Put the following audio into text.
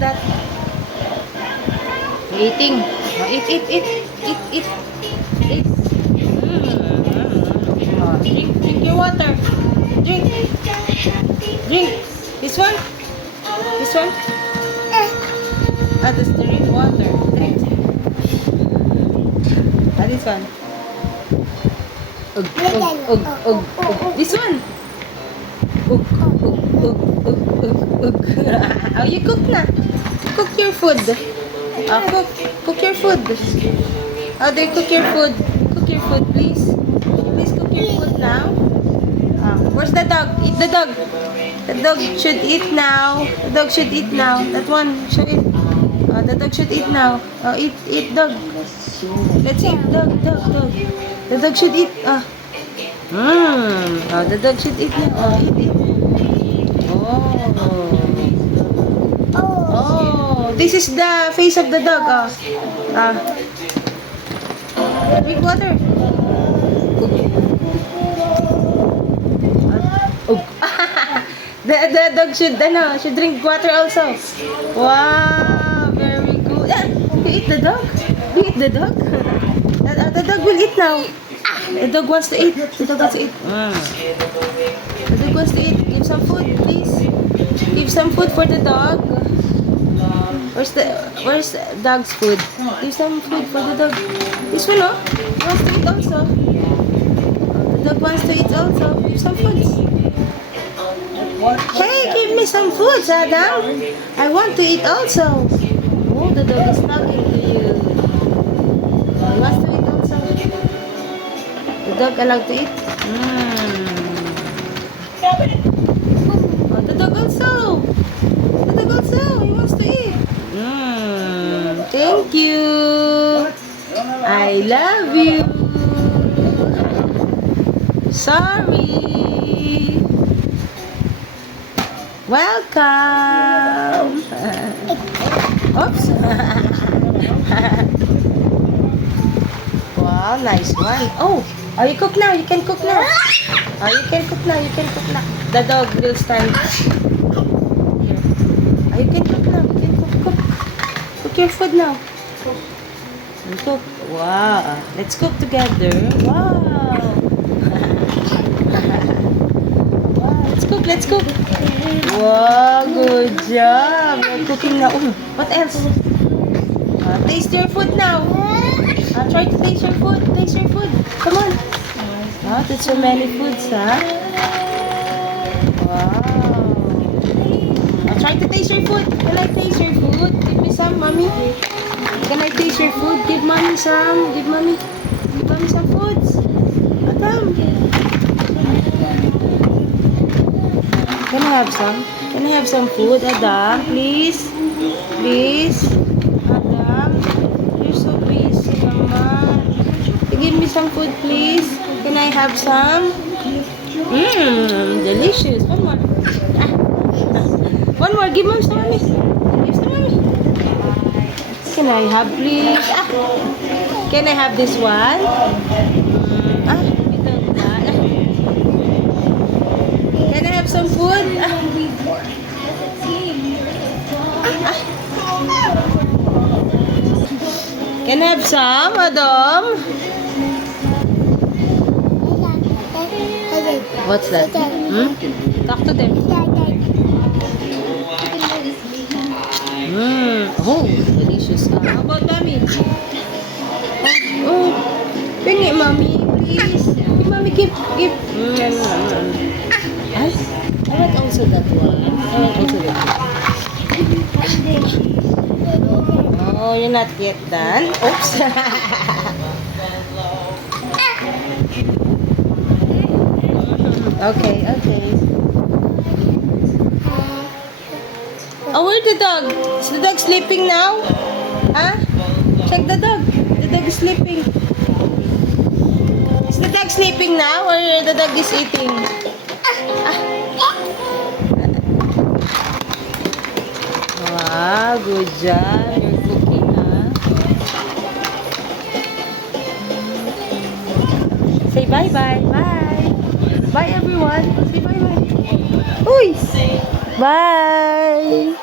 that? Eating. Oh, eat. Eat. Oh, drink your water. Drink. This one? Ah, that's the drink water. Drink. Ah, this one. Ug. This one. Ug. Oh, you cook na. Cook your food. Cook your food. Oh, they cook your food. Cook your food, please. Please cook your food now. Where's the dog? Eat the dog. The dog should eat now. The dog should eat now. That one should eat. The dog should eat now. Oh, eat dog. Let's eat dog. The dog should eat. Oh, the dog should eat now. Oh, eat. Oh, this is the face of the dog. Drink water. The dog should drink water also. Wow, very good. You eat the dog? The dog will eat now. The dog wants to eat. The dog wants to eat. Give some food, please. Give some food for the dog. Where's the dog's food? Give some food for the dog. This one, wants to eat also. The dog wants to eat also. Give some food. Hey, give me some food, Adam. I want to eat also. Oh, the dog is talking to you. He wants to eat also. The dog allowed to eat? Oh, the dog also. He wants to eat. Thank you. I love you. Sorry. Welcome. Oops. Wow, nice one. Oh, you cook now. You can cook now. You can cook now. The dog will stand. Here. You can cook now. Cook your food now. Cook. Wow. Let's cook together. Wow. Let's cook. Wow, good job. You're cooking now. What else? Taste your food now. Try to taste your food. Come on. There's so many foods, Wow. Try to taste your food. Can I taste your food? Give me some, mommy. Can I taste your food? Give mommy some. Give mommy some foods. Come. Can I have some food, Adam? Please? Adam, you're so busy, Mama. Give me some food, please. Can I have some? Delicious. One more. One more. Give mommy some, mommy. Can I have, please? Can I have this one? Can I have some food? Can I have some, Adam? What's that? Talk to them. Oh, delicious. How about mommy? Oh, bring it, mommy, please. Mommy, give. I want also that one. Oh, you're not yet done. Oops. Okay. Oh, where's the dog? Is the dog sleeping now? Check the dog. The dog is sleeping. Is the dog sleeping now or the dog is eating? Wow, good job. You're cooking, Say bye-bye. Bye. Bye, everyone. Say bye-bye. Uy! Bye!